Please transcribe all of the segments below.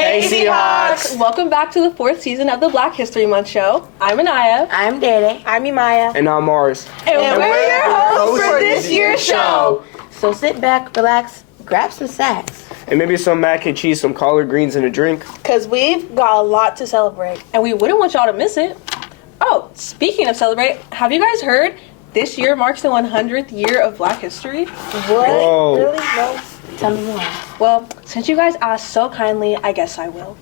Hey Seahawks! Welcome back to the 4th season of the Black History Month show. I'm Anaya. I'm Dede. I'm Imaya. And I'm Mars. And we're your hosts for this year's show. So sit back, relax, grab some snacks. And maybe some mac and cheese, some collard greens, and a drink. Because we've got a lot to celebrate. And we wouldn't want y'all to miss it. Oh, speaking of celebrate, have you guys heard this year marks the 100th year of Black History? What? Whoa. Really? No. Tell me more. Well, since you guys asked so kindly, I guess I will.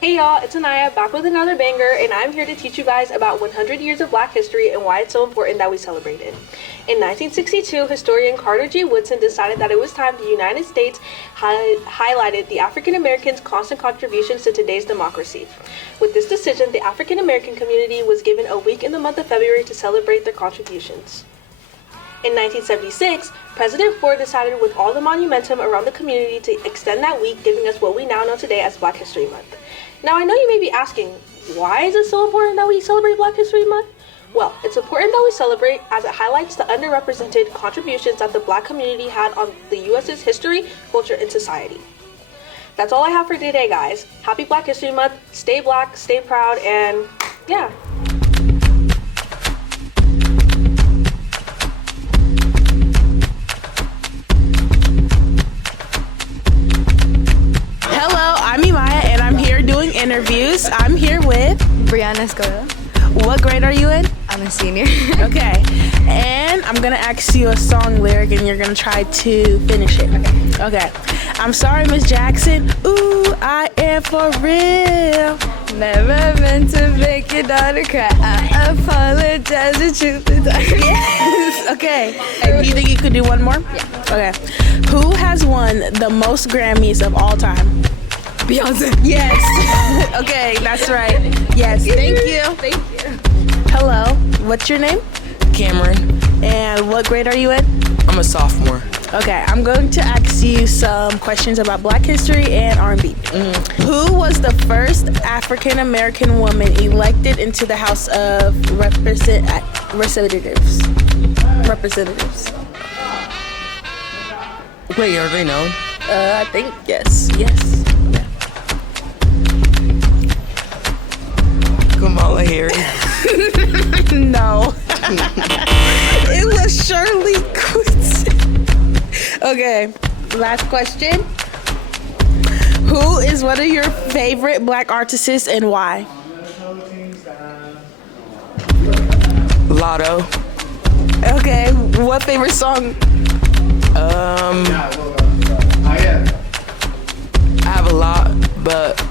Hey y'all, it's Anaya back with another banger, and I'm here to teach you guys about 100 years of Black history and why it's so important that we celebrate it. In 1962, historian Carter G. Woodson decided that it was time the United States highlighted the African Americans' constant contributions to today's democracy. With this decision, the African American community was given a week in the month of February to celebrate their contributions. In 1976, President Ford decided with all the momentum around the community to extend that week, giving us what we now know today as Black History Month. Now, I know you may be asking, why is it so important that we celebrate Black History Month? Well, it's important that we celebrate as it highlights the underrepresented contributions that the Black community had on the U.S.'s history, culture, and society. That's all I have for today, guys. Happy Black History Month. Stay Black, stay proud, and yeah. Hello, I'm Imaya, and I'm here doing interviews. I'm here with Brianna Escoda. What grade are you in? I'm a senior. Okay. And I'm gonna ask you a song lyric and you're gonna try to finish it. Okay. I'm sorry, Miss Jackson. Ooh, I am for real. Never meant to make your daughter cry. I apologize, the truth is Yes. Okay. And do you think you could do one more? Yeah. Okay. Who has won the most Grammys of all time? Beyonce. Yes. Okay, that's right. Yes. Thank you. Thank you. Hello. What's your name? Cameron. And what grade are you in? I'm a sophomore. Okay, I'm going to ask you some questions about Black history and R&B. Who was the first African American woman elected into the House of Representatives? Wait, are they known? I think yes. Yes. Kamala Harris. No. It was Shirley Quincy. Okay, last question. Who is one of your favorite Black artists and why? Lotto. Okay, what favorite song? I have a lot, but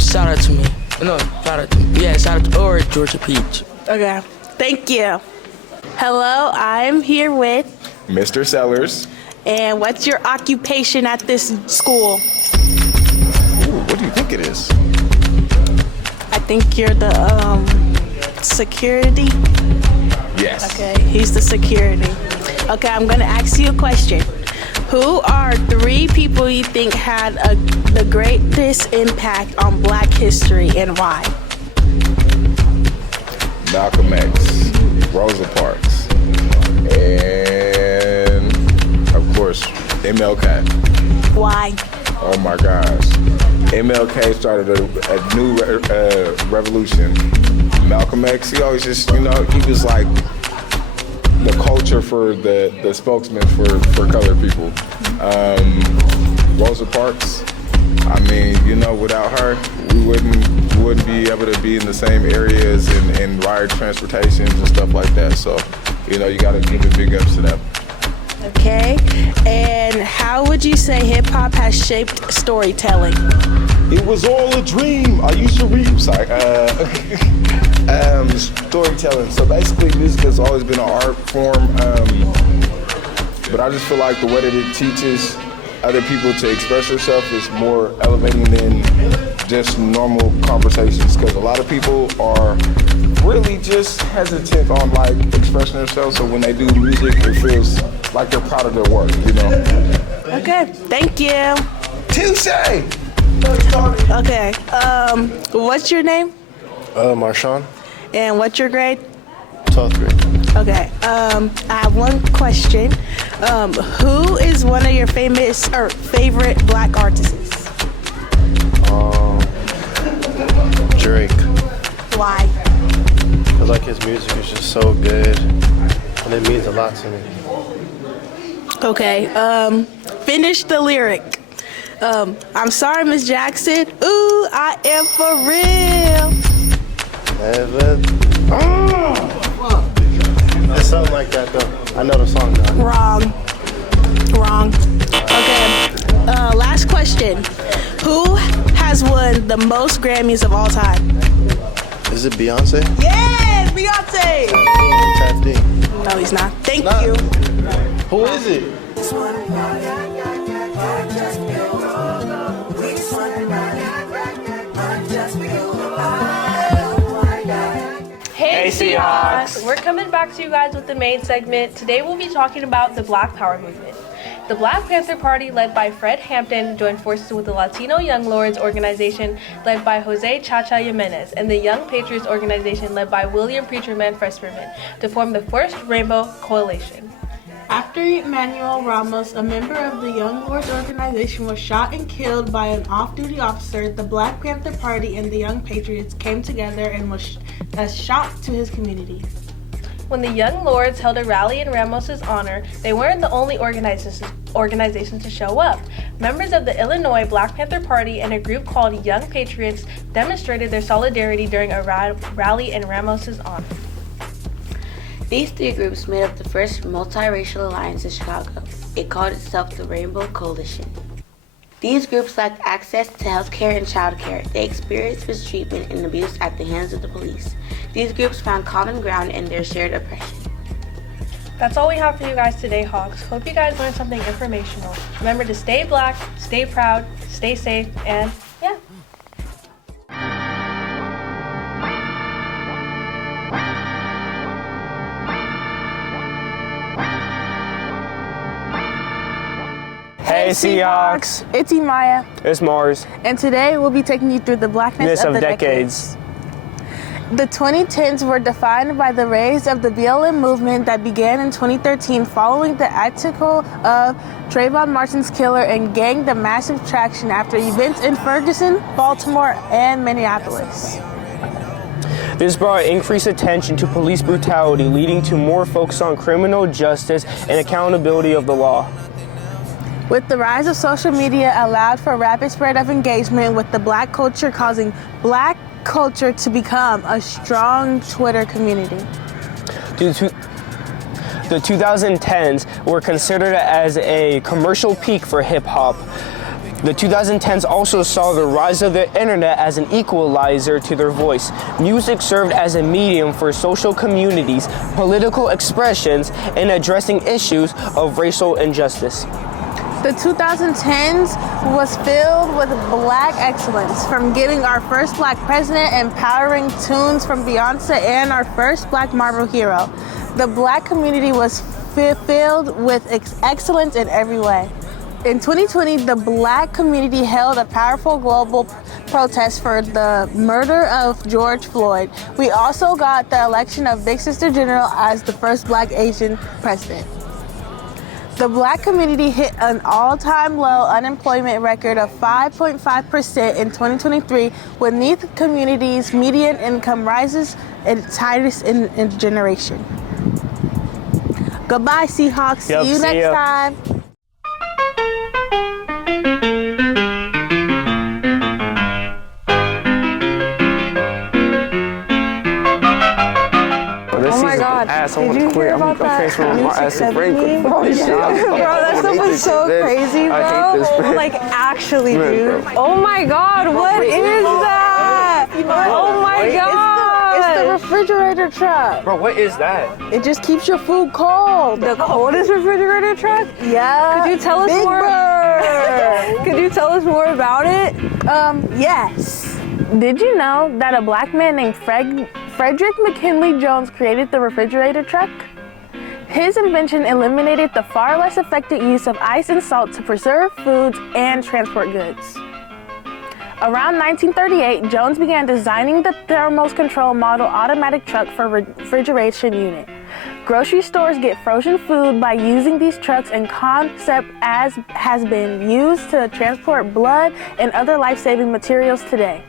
shout out to me. No, shout out to me. Yeah, shout out to or Georgia Peach. Okay, thank you. Hello, I'm here with. Mr. Sellers. And what's your occupation at this school? Ooh, what do you think it is? I think you're the security. Yes. Okay, he's the security. Okay, I'm gonna ask you a question. Who are 3 people you think had the greatest impact on Black history and why? Malcolm X, Rosa Parks, and of course MLK. Why? Oh my gosh. MLK started a new revolution. Malcolm X, he always just, he was like the culture for the spokesman for colored people. Rosa Parks, I mean, without her, we wouldn't be able to be in the same areas and ride transportations and stuff like that. So, you gotta give a big ups to them. Okay, and how would you say hip hop has shaped storytelling? It was all a dream. I used to read. Storytelling. So basically, music has always been an art form, but I just feel like the way that it teaches other people to express yourself is more elevating than just normal conversations. Because a lot of people are really just hesitant on expressing themselves. So when they do music, it feels like they're proud of their work, you know. Okay, thank you. Touche! Okay, what's your name? Marshawn, And what's your grade? 12th grade. Okay, I have one question. Who is one of your famous or favorite black artists? Drake. Why? I like his music is just so good, and it means a lot to me. Okay, finish the lyric. I'm sorry, Miss Jackson. Ooh, I am for real. It's something like that though. I know the song now. Wrong. Okay, last question. Who has won the most Grammys of all time? Is it Beyonce? Yes, Beyonce. Tap D. No, he's not. Thank Nah. you. Who is it? Hey Seahawks! We're coming back to you guys with the main segment. Today we'll be talking about the Black Power movement. The Black Panther Party, led by Fred Hampton, joined forces with the Latino Young Lords organization, led by Jose Chacha Jimenez, and the Young Patriots organization, led by William Preacherman Fresperman, to form the first Rainbow Coalition. After Manuel Ramos, a member of the Young Lords organization, was shot and killed by an off-duty officer, the Black Panther Party and the Young Patriots came together and was a shock to his community. When the Young Lords held a rally in Ramos's honor, they weren't the only organization to show up. Members of the Illinois Black Panther Party and a group called Young Patriots demonstrated their solidarity during a rally in Ramos's honor. These three groups made up the first multiracial alliance in Chicago. It called itself the Rainbow Coalition. These groups lacked access to health care and child care. They experienced mistreatment and abuse at the hands of the police. These groups found common ground in their shared oppression. That's all we have for you guys today, Hawks. Hope you guys learned something informational. Remember to stay black, stay proud, stay safe, and yeah. Hey Seahawks! It's Imaya, It's Mars. and today we'll be taking you through the blackness of the decades. The 2010s were defined by the rise of the BLM movement that began in 2013 following the article of Trayvon Martin's killer and gained a massive traction after events in Ferguson, Baltimore, and Minneapolis. This brought increased attention to police brutality, leading to more focus on criminal justice and accountability of the law. With the rise of social media allowed for rapid spread of engagement with the black culture, causing black culture to become a strong Twitter community. The 2010s were considered as a commercial peak for hip-hop. The 2010s also saw the rise of the internet as an equalizer to their voice. Music served as a medium for social communities, political expressions, and addressing issues of racial injustice. The 2010s was filled with black excellence, from getting our first black president, empowering tunes from Beyonce, and our first black Marvel hero. The black community was filled with excellence in every way. In 2020, the black community held a powerful global protest for the murder of George Floyd. We also got the election of Big Sister General as the first black Asian president. The black community hit an all-time low unemployment record of 5.5% in 2023, with neither community's median income rises at its highest in a generation. Goodbye, Seahawks. Yep, See you see next ya. time. Oh my God. Did you hear about that? transferring my ass to Franklin. Bro, that stuff was so crazy, bro. I hate this, man. Like, actually, Man, dude. bro. Oh my God, what is that? Oh my God. It's the refrigerator truck. Bro, what is that? It just keeps your food cold. The coldest refrigerator truck? Yeah. Could you tell us Big more? Bird. Could you tell us more about it? Yes. Did you know that a black man named Frederick McKinley Jones created the refrigerator truck? His invention eliminated the far less effective use of ice and salt to preserve foods and transport goods. Around 1938, Jones began designing the Thermos Control model automatic truck for refrigeration unit. Grocery stores get frozen food by using these trucks, and concept as has been used to transport blood and other life-saving materials today.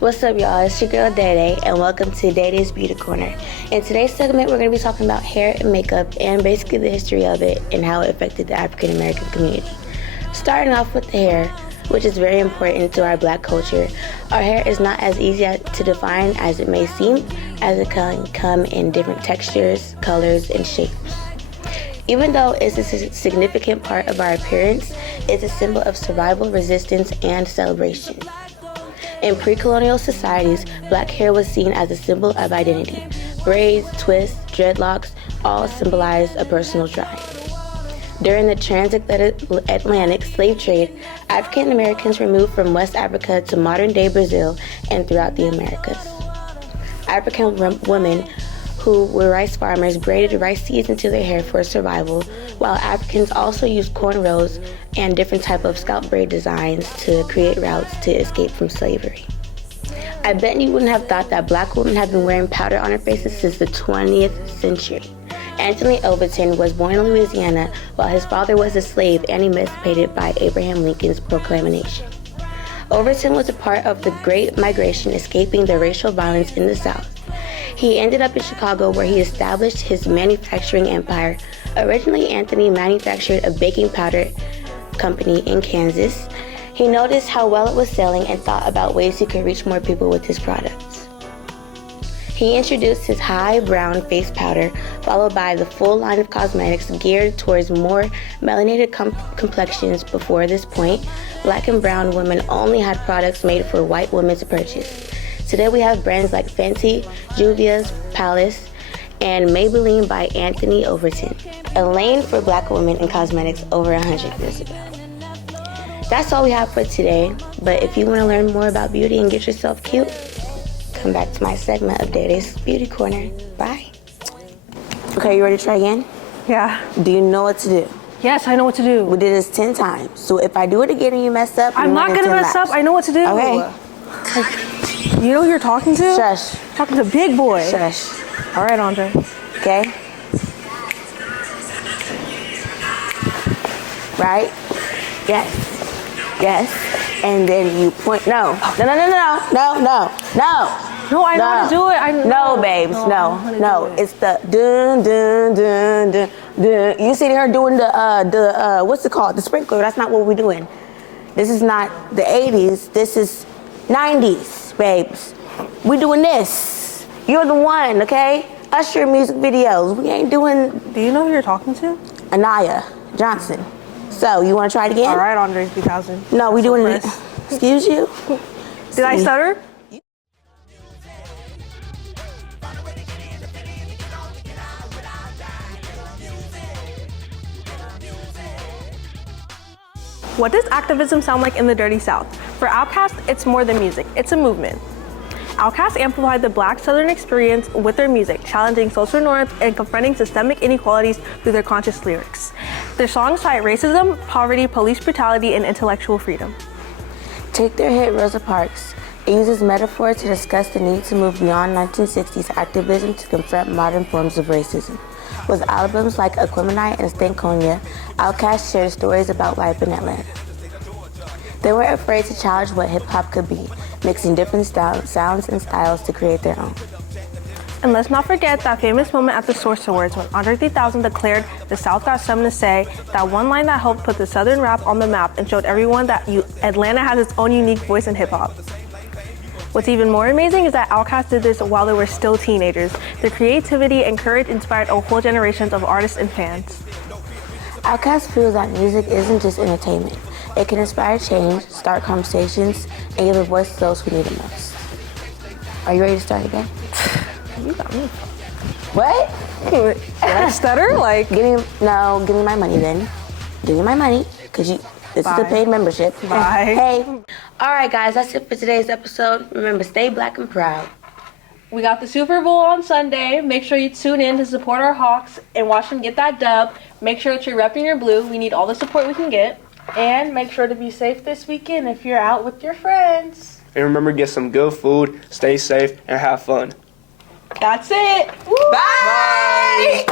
What's up, y'all? It's your girl Day Day, and welcome to Day Day's Beauty Corner. In today's segment, we're going to be talking about hair and makeup and basically the history of it and how it affected the African American community. Starting off with the hair, which is very important to our Black culture. Our hair is not as easy to define as it may seem, as it can come in different textures, colors, and shapes. Even though it's a significant part of our appearance, it's a symbol of survival, resistance, and celebration. In pre-colonial societies, Black hair was seen as a symbol of identity. Braids, twists, dreadlocks all symbolized a personal drive. During the transatlantic slave trade, African Americans were moved from West Africa to modern-day Brazil and throughout the Americas. African women who were rice farmers braided rice seeds into their hair for survival, while Africans also used cornrows and different type of scalp braid designs to create routes to escape from slavery. I bet you wouldn't have thought that Black women have been wearing powder on their faces since the 20th century. Anthony Overton was born in Louisiana while his father was a slave and emancipated by Abraham Lincoln's proclamation. Overton was a part of the Great Migration, escaping the racial violence in the South. He ended up in Chicago, where he established his manufacturing empire. Originally, Anthony manufactured a baking powder company in Kansas. He noticed how well it was selling and thought about ways he could reach more people with his products. He introduced his high brown face powder, followed by the full line of cosmetics geared towards more melanated complexions. Before this point, Black and brown women only had products made for white women to purchase. Today we have brands like Fenty, Juvia's Palace, and Maybelline by Anthony Overton, a lane for Black women in cosmetics over 100 years ago. That's all we have for today, but if you want to learn more about beauty and get yourself cute, come back to my segment of Day Day's Beauty Corner. Bye. Okay, you ready to try again? Yeah. Do you know what to do? Yes, I know what to do. We did this 10 times, so if I do it again and you mess up, I'm not gonna mess up. I know what to do. Okay. You know who you're talking to? Shush. Talking to Big Boy. Shush. All right, Andre. Okay? Right? Yes. Yes. And then you point. No. No. No, I know how to do it. No, babes. No. It's the dun dun dun dun dun. You see her doing the what's it called? The sprinkler. That's not what we're doing. This is not the 80s. This is 90s, babes. We doing this. You're the one, okay? Usher music videos. We ain't doing. Do you know who you're talking to? Anaya Johnson. So, you want to try it again? All right, Andre 3000. No, we doing it. Excuse you? Did I stutter? What does activism sound like in the Dirty South? For Outkast, it's more than music, it's a movement. Outkast amplified the Black Southern experience with their music, challenging social norms and confronting systemic inequalities through their conscious lyrics. Their songs fight racism, poverty, police brutality, and intellectual freedom. Take their hit Rosa Parks. It uses metaphor to discuss the need to move beyond 1960s activism to confront modern forms of racism. With albums like Aquemini and Stankonia, Outkast shared stories about life in Atlanta. They weren't afraid to challenge what hip-hop could be, mixing different sounds and styles to create their own. And let's not forget that famous moment at the Source Awards when Andre 3000 declared the South got something to say, that one line that helped put the Southern rap on the map and showed everyone that Atlanta has its own unique voice in hip-hop. What's even more amazing is that Outkast did this while they were still teenagers. Their creativity and courage inspired a whole generation of artists and fans. Outkast proves that music isn't just entertainment. It can inspire change, start conversations, and give a voice to those who need it most. Are you ready to start again? You got me. What? Did I stutter? Like, Give me my money then. Give me my money, because This is a paid membership. Bye. Hey. All right, guys, that's it for today's episode. Remember, stay black and proud. We got the Super Bowl on Sunday. Make sure you tune in to support our Hawks and watch them get that dub. Make sure that you're repping your blue. We need all the support we can get. And make sure to be safe this weekend if you're out with your friends. And remember, get some good food, stay safe, and have fun. That's it. Bye.